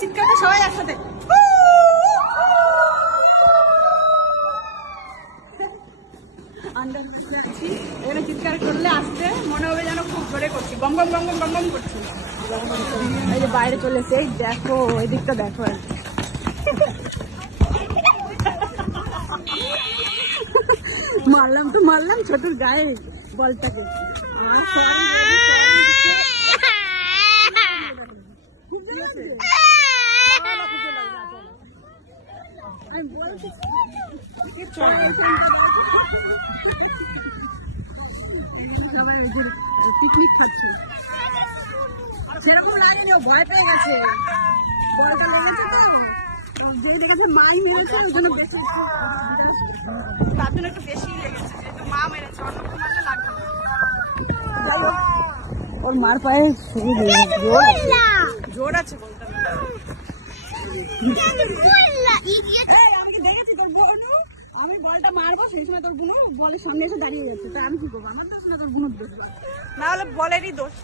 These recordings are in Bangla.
চিৎকারটা সবাই একসাথে। এখানে চিৎকার করলে আসতে মনে হবে যেন খুব জোরে করছি, গম গম গম গম গম গম করছি। এই যে বাইরে চলে এসে এই দেখো, এই দিকটা দেখো। মারলাম তো মারলাম ছোটর গায়ে বলটাকে। পিকনিক খাচ্ছি সেরকম লাগে না, ভয় পেয়ে গেছে, বলটা লেগেছে তো দিদির কাছে মাই মেরেছে, ওখানে বেশি তার জন্য একটু বেশি লেগেছে, যেহেতু মা মেরেছে, অন্য কোনো মারলে লাগবে না। যাই হোক ওর মার পায়ে জোর আছে বলটা। দেখেছি তোর বোন, আমি বলটা মারবো সেই সময় তোর বোন বলের সামনে এসে দাঁড়িয়ে যাচ্ছে, তা আমি কি করবো? আমার দোষ না, তোর বোনের দোষ, না হলে বলেরই দোষ।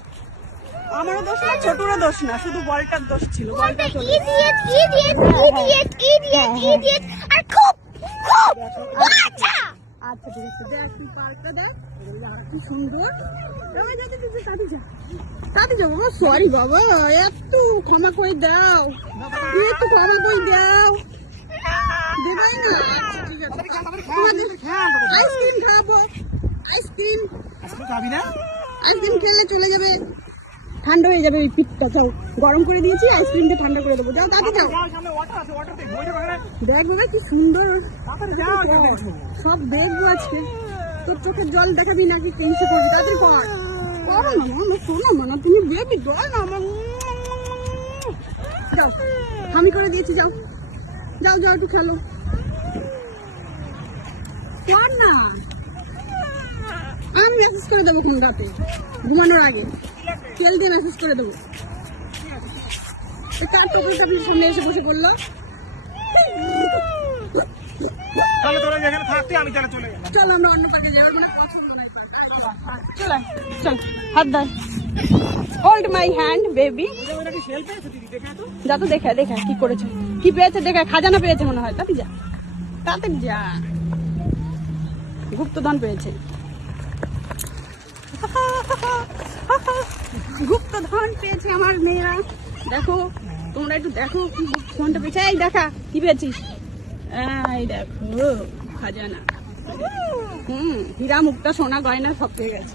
আমারও দোষ না, ছোটরও দোষ না, শুধু বলটার দোষ ছিল। বলটা চলে আচ্ছা ঠিক আছে, দেখ তুই কালটা দেখ কি সুন্দর। তাতে যাবো, সরি বাবা, একটু ক্ষমা করে দাও, একটু ক্ষমা করে দাও। দেবাই না, আইসক্রিম খাবো, আইসক্রিম আইসক্রিম খেলে চলে যাবে, ঠান্ডা হয়ে যাবে ওই পিঠটা। যাও গরম করে দিয়েছি, আইসক্রিমটা ঠান্ডা করে দেবো। যাও তাতে যাও, দেখ বাবা কি সুন্দর, সব দেখবো আজকে। তোর চোখের জল দেখাবি নাকি টেনশন করবি, তাড়াতাড়ি কর, করো না মা, শোনো না, তুমি বেবি জল না আমার। যাও আমি করে দিয়েছি, যাও যাও যাও একটু খেলো, কর না। আমি মেসেজ করে দেবো কোন রাতে ঘুমানোর আগে, তেল দিয়ে মেসেজ করে দেবো। তার টোকেনটা সামনে এসে বসে পড়লো। চল আমরা অন্য পাশে যাবো, চল চল, হাত দাও, হোল্ড মাই হ্যান্ড বেবি। যা তো দেখা দেখা কি করেছে, কি পেয়েছে দেখা, খাজানা পেয়েছে মনে হয়। তাতে যা, তাতে যা, গুপ্তধন পেয়েছে, গুপ্তধন পেয়েছে আমার মেয়েরা। দেখো তোমরা একটু দেখো কি গুপ্তধনটা পেয়েছে। এই দেখা কি পেয়েছিস, এই দেখো খাজানা, হীরা মুক্তা সোনা গয়না সব পেয়ে গেছে।